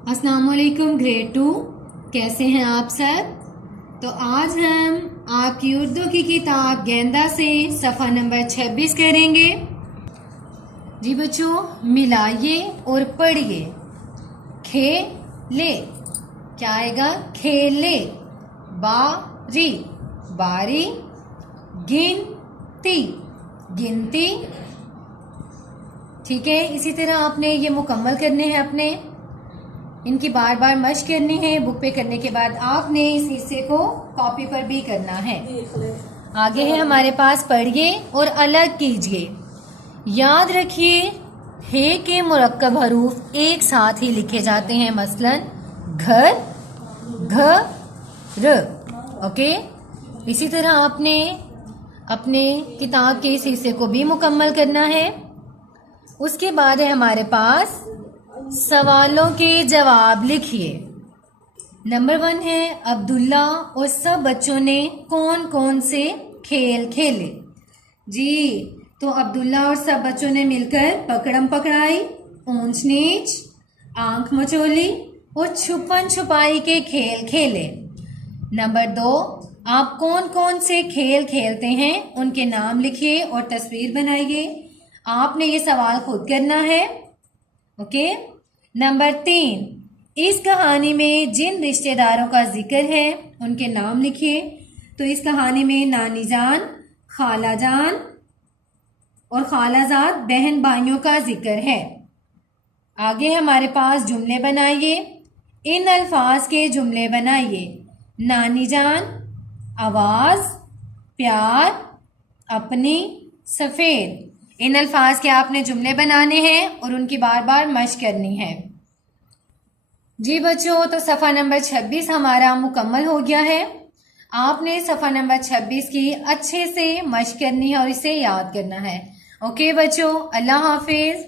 अस्सलाम वालेकुम ग्रेड 2। कैसे हैं आप सब। तो आज हम आपकी उर्दू की किताब गेंदा से सफ़ा नंबर 26 करेंगे। जी बच्चों, मिलाइए और पढ़िए। खेले, क्या आएगा? खेले। बारी, बारी। गिनती, गिनती। ठीक है, इसी तरह आपने ये मुकम्मल करने हैं अपने। इनकी बार बार मश्क करनी है। बुक पे करने के बाद आपने इस हिस्से को कॉपी पर भी करना है। आगे है हमारे पास पढ़िए और अलग कीजिए। याद रखिए, हे के मुरक्कब हरूफ एक साथ ही लिखे जाते हैं। मसलन घर, घर। ओके, इसी तरह आपने अपने किताब के इस हिस्से को भी मुकम्मल करना है। उसके बाद है हमारे पास सवालों के जवाब लिखिए। नंबर 1 है अब्दुल्ला और सब बच्चों ने कौन कौन से खेल खेले। जी, तो अब्दुल्ला और सब बच्चों ने मिलकर पकड़म पकड़ाई, ऊंच नीच, आंख मचोली और छुपन छुपाई के खेल खेले। नंबर 2, आप कौन कौन से खेल खेलते हैं उनके नाम लिखिए और तस्वीर बनाइए। आपने ये सवाल खुद करना है। ओके। नंबर 3, इस कहानी में जिन रिश्तेदारों का जिक्र है उनके नाम लिखिए। तो इस कहानी में नानी जान, खाला जान और खालाजाद बहन भाइयों का जिक्र है। आगे हमारे पास जुमले बनाइए। इन अल्फाज के जुमले बनाइए। नानी जान, आवाज, प्यार, अपनी, सफेद। इन अल्फाज के आपने जुमले बनाने हैं और उनकी बार बार मश्क करनी है। जी बच्चों, तो सफ़ा नंबर 26 हमारा मुकम्मल हो गया है। आपने सफ़ा नंबर 26 की अच्छे से मश्क करनी है और इसे याद करना है। ओके बच्चों, अल्लाह हाफिज।